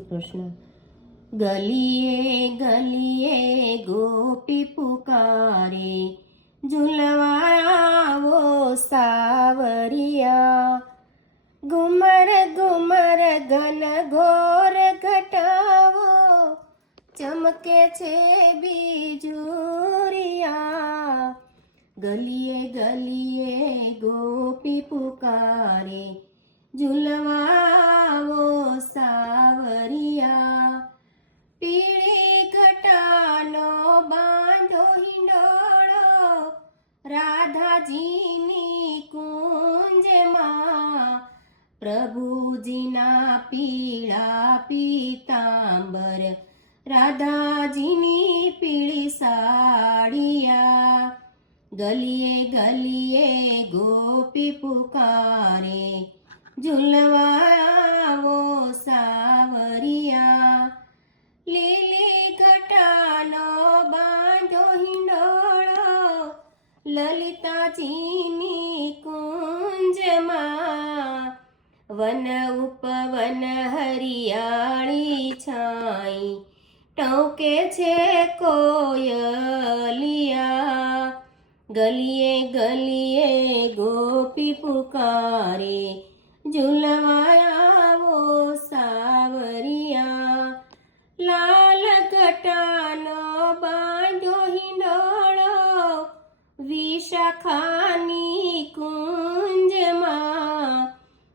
શ્રી કૃષ્ણ। ગલીએ ગલીએ ગોપી પુકારે, ઝૂલવા આવો સાવરિયા। ઘુમર ઘુમર ઘન ઘોર ઘટાવો, ચમકે છે બીજુરિયા। ગલીએ ગલીએ ગોપી પુકારે, ઝૂલવા આવો સાવરિયા। પીળી ઘટાનો બાંધો હિંડોળો, રાધાજીની કુંજમાં। પ્રભુજીના પીળા પીતાંબર, રાધાજીની પીળી સાડિયા। ગલીએ ગલીએ ગોપી પુકારે, ઝૂલવા આવો સાવરિયા। લીલી ઘટાનો બાંધો હિંડોળો, લલિતાજીની કુંજમાં। વન ઉપવન હરિયાળી છાઈ, ટોકે છે કોયલિયા। ગલીએ ગલીએ ગોપી પુકારે, ઝૂલવા આવો સાવરિયા। લાલ ઘટાનો બાંધો હિંડોળો, વિશાખાની કુંજમાં।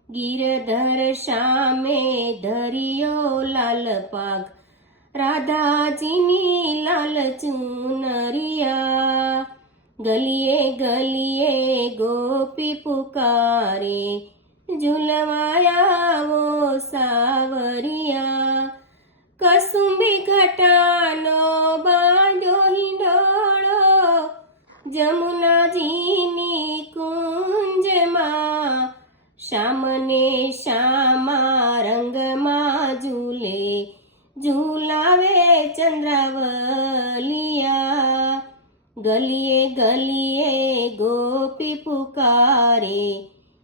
ગિરધર સામે ધરિયો લાલ પાગ, રાધાજીની લાલ ચુનરિયા। ગલીએ ગલીએ ગોપી પુકારે, ઝૂલવા આવો સાવરિયા। કસુંબી ઘટાનો બાંધો હિંડોળો, જમુનાજીની કુંજમાં। શામને શ્યામા રંગમાં ઝૂલે, ઝૂલાવે ચંદ્રાવલિયા। ગલીએ ગલીએ ગોપી પુકારે,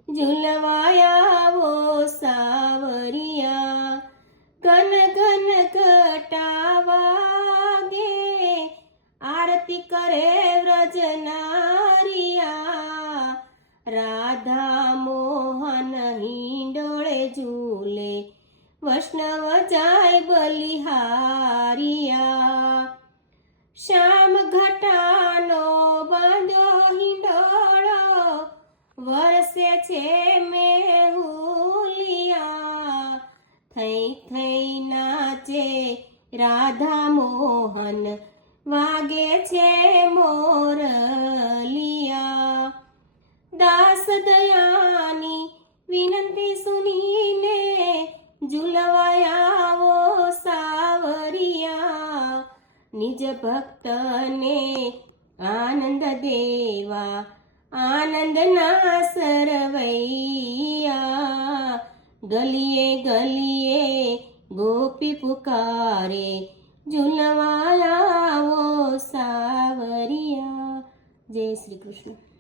ઝૂલવા આવો સાવરિયા। ઘન ઘન ઘટા વાગે, આરતી કરે વ્રજનારિયા। રાધા મોહન હિંડોળે ઝૂલે, વૈષ્ણવ જાય બલિહારિયા। શ્યામ ઘટાનો બાંધો હિંડોળો, વરસે છે મેહુલિયા। થઈ થઈ નાચે રાધા મોહન, વાગે છે મોરલિયા। દાસ દયાની વિનંતી સુનીને, ઝૂલવા આવો સાવરિયા। નિજ ભક્તને આનંદ દેવા, આનંદના સરવૈયા। ગલીએ ગલીએ ગોપી પુકારે, ઝૂલવા આવો સાવરિયા। જય શ્રી કૃષ્ણ।